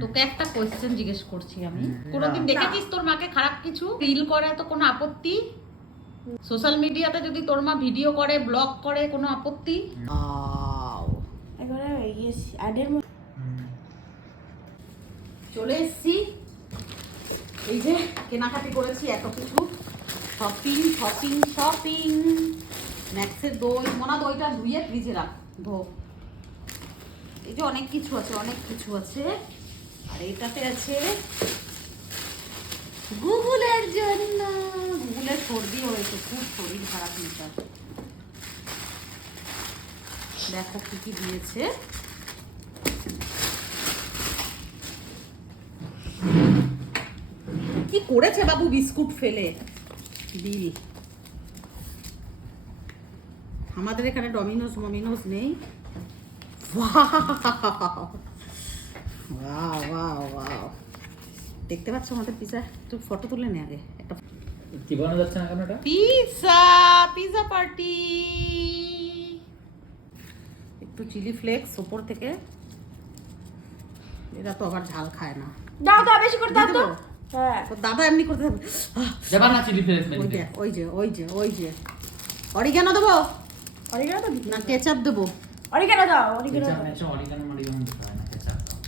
তোকে একটা কোয়েশ্চেন জিজ্ঞেস করছি আমি, কোনোদিন দেখেছিস তোর মাকে খারাপ কিছু রিল করে তো কোনো আপত্তি? সোশ্যাল মিডিয়াতে যদি তোর মা ভিডিও করে, ব্লগ করে, কোনো আপত্তি? একবারে ইয়েস অ্যাডের মতো চলে এসছি, এই যে কেনাকাটি করেছি এত কিছু, শপিং শপিং শপিং। ম্যাক্সের দই, মোনা দইটা ধুয়ে ফ্রিজে রাখ, ধো। এই যে অনেক কিছু আছে, অনেক কিছু আছে। আর এটাতে আছে গুগলের জন্য, গুগলের সর্দি হয়েছে, খুব শরীর খারাপ মেটার। দেখো কি কি দিয়েছে। কি করেছে বাবু বিস্কুট ফেলে বিল। আমাদের এখানে ডমিনোস মমিনোস নেই। দেখতে পাচ্ছ আমাদের পিজা? একটু ফটো তুলে নে আগে একটা। কি বানানো যাচ্ছে না কেন এটা? Pizza, pizza party. একটু চিলি ফ্লেক্স ওপর থেকে। এরা তো আবার ঝাল খায় না। দাও দাও বেশি করে দাও তো। হ্যাঁ তো দাদা এমনি করতে হবে। যাবা না চিলি ফ্লেক্স ওই যে ওই যে ওই যে ওই যে অরিগানো দেবো অরিগানো তো না কেচাপ দেবো? অরিগানো দাও, অরিগানো কেচাপ দাও। নেছো, অরিগানো মরিগানো দিতে হয় না, কেচাপ দাও।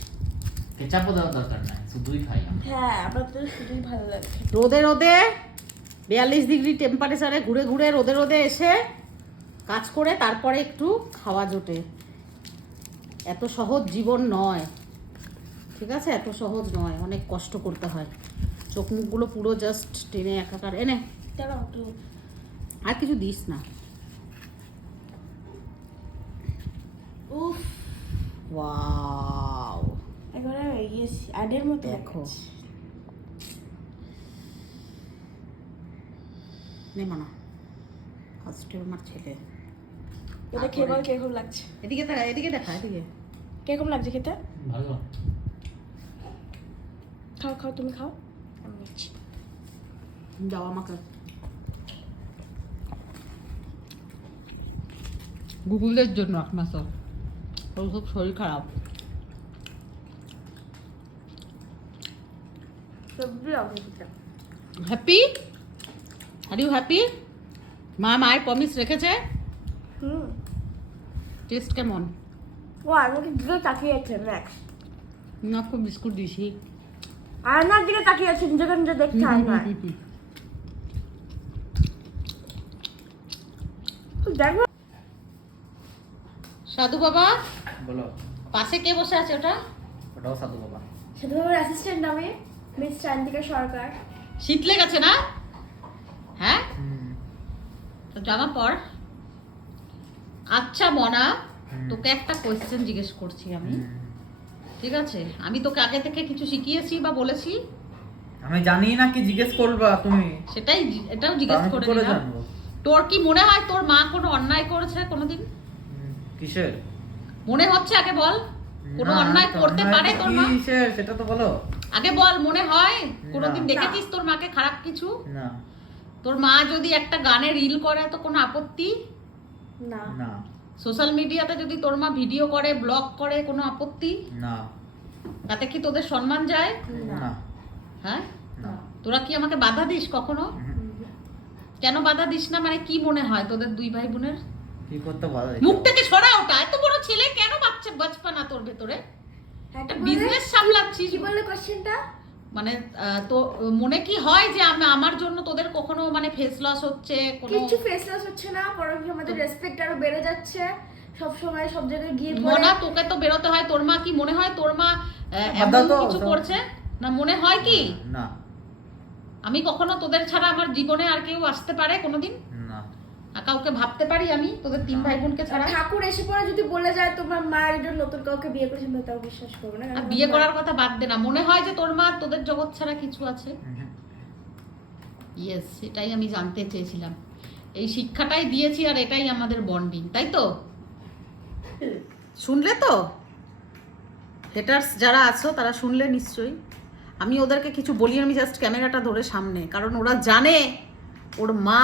কেচাপও দেওয়ার দরকার নাই, শুধুই খাই আমরা। হ্যাঁ আমার তো শুধুই ভালো লাগে। রোদে রোদে 42 ডিগ্রি টেম্পারেচারে ঘুরে ঘুরে রোদে রোদে এসে কাজ করে তারপরে একটু খাওয়া জোটে। এত সহজ জীবন নয়, ঠিক আছে? এত সহজ নয়, অনেক কষ্ট করতে হয়। চোখ মুখগুলো পুরো জাস্ট টেনে একাকার। এনে দাঁড়াও তো। আর কিছু দিস না। উফ, ওয়াও, একবারে ইয়েস অ্যাডের মতো দেখো। নে মানা, ফার্স্টে আমার ছেলে। এটা খেয়ে বল কিরকম লাগছে। এদিকে দেখা, এদিকে দেখা, এদিকে। কিরকম লাগছে খেতে? ভালো। খাও খাও তুমি খাও, আমি নিচ্ছি। দাও আমাকে। গুগলের জন্য একমাত্র, ওর খুব শরীর খারাপ। সবজি অবস্থা হ্যাপি? Are you happy? মা মায়ের প্রমিস রেখেছে। টেস্ট কেমন? ও আমাকে দিকে তাকিয়ে আছে ম্যাক্স। না খুব বিস্কুট দিছি। আয়নার দিকে তাকিয়ে আছে, নিজেকে নিজে দেখতে হয় না। দেখো সাধু বাবা বলো। পাশে কে বসে আছে ওটা? ওটাও সাধু বাবা। শুধু আমার অ্যাসিস্ট্যান্ট নামে মিস চান্দিকা সরকার। শীত লেগেছে না? হ্যাঁ, তো জামা পর। আচ্ছা মনা, তোকে একটা কোয়েশ্চেন জিজ্ঞেস করছি আমি, ঠিক আছে? আমি তোকে আগে থেকে কিছু শিখিয়েছি বা বলেছি? আমি জানি না কি জিজ্ঞেস করবা তুমি। সেটাই, এটাও জিজ্ঞেস আমি কি করে করে নিলাম। জানবো? তোর কি মনে হয় তোর মা কোনো অন্যায় করেছে কোনোদিন? কিসের? মনে হচ্ছে? আগে বল, কোনো না, অন্যায় করতে অন্যায় পারে তোর মা? কিসের সেটা তো বলো। আগে বল, মনে হয় কোনোদিন না। দেখেছিস তোর মাকে খারাপ কিছু? না তোর মা যদি একটা গানে রিল করে তো কোনো আপত্তি? না না সোশ্যাল মিডিয়াতে যদি তোর মা ভিডিও করে, ব্লগ করে, কোনো আপত্তি? না তাতে কি তোদের সম্মান যায়? না হ্যাঁ, না। তোরা কি আমাকে বাধা দিস কখনো? কেন বাধা দিস না? মানে কি মনে হয় তোদের দুই ভাই বোনের? কি করতে বলো? মুখ থেকে সরা ওটা। এত বড় ছেলে, কেন বাচ্চা তোর ভেতরে? একটা বিজনেস সামলাচ্ছিস। কি বললে কোশ্চেনটা? মানে তো মনে কি হয় যে আমার জন্য তোদের কখনো মানে ফেস লস হচ্ছে? কোনো কিছু ফেস লস হচ্ছে না, বরং আমাদের রেসপেক্ট আরো বেড়ে যাচ্ছে। সব সময় সব জায়গায় গিয়ে মনা, তোকে তো বেরোতে হয়। তোর মা কি মনে হয় তোর মা এমন বাধা তো কিছু করছে না? মনে হয় কি না আমি কখনো তোদের ছাড়া আমার জীবনে আর কেউ আসতে পারে কোনোদিন? না আর কাউকে ভাবতে পারি আমি তোদের তিন ভাই বোনকে ছাড়া? ঠাকুর এসে পরে যদি বলে যায় তোমার মা একজন নতুন কাউকে বিয়ে করেছেন, তাও বিশ্বাস করবো না। আর বিয়ে করার কথা বাদ দে না, মনে হয় যে তোর মা তোদের জগৎ ছাড়া কিছু আছে? ইয়েস, এটাই আমি জানতে চেয়েছিলাম। এই শিক্ষাটাই দিয়েছি আর এটাই আমাদের বন্ডিং, তাই তো? শুনলে তো? হেটার্স যারা আছো তারা শুনলে নিশ্চয়ই। আমি ওদেরকে কিছু বলি, আমি জাস্ট ক্যামেরাটা ধরে সামনে, কারণ ওরা জানে ওর মা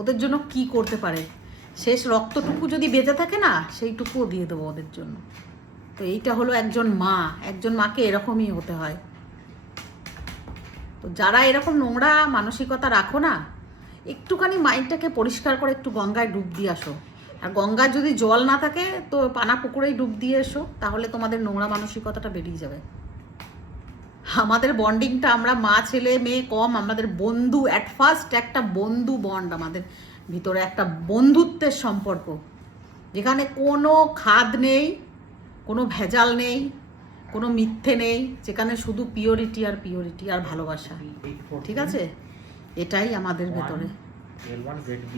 ওদের জন্য কি করতে পারে। শেষ রক্তটুকু যদি বেঁচে থাকে না, সেইটুকুও দিয়ে দেবো ওদের জন্য। তো এইটা হলো একজন মা, একজন মাকে এরকমই হতে হয়। তো যারা এরকম নোংরা মানসিকতা রাখো না, একটুখানি মাইন্ডটাকে পরিষ্কার করে একটু গঙ্গায় ডুব দিয়ে আসো। আর গঙ্গার যদি জল না থাকে তো পানা পুকুরেই ডুব দিয়ে এসো, তাহলে তোমাদের নোংরা মানসিকতাটা বেরিয়ে যাবে। আমাদের বন্ডিংটা, আমরা মা ছেলে মেয়ে কম, আমাদের বন্ধু, অ্যাট ফার্স্ট একটা বন্ধু বন্ড, আমাদের ভিতরে একটা বন্ধুত্বের সম্পর্ক, যেখানে কোনো খাদ নেই, কোনো ভেজাল নেই, কোনো মিথ্যে নেই, যেখানে শুধু পিওরিটি আর ভালোবাসা। ঠিক আছে, এটাই আমাদের ভেতরে। L1 ZB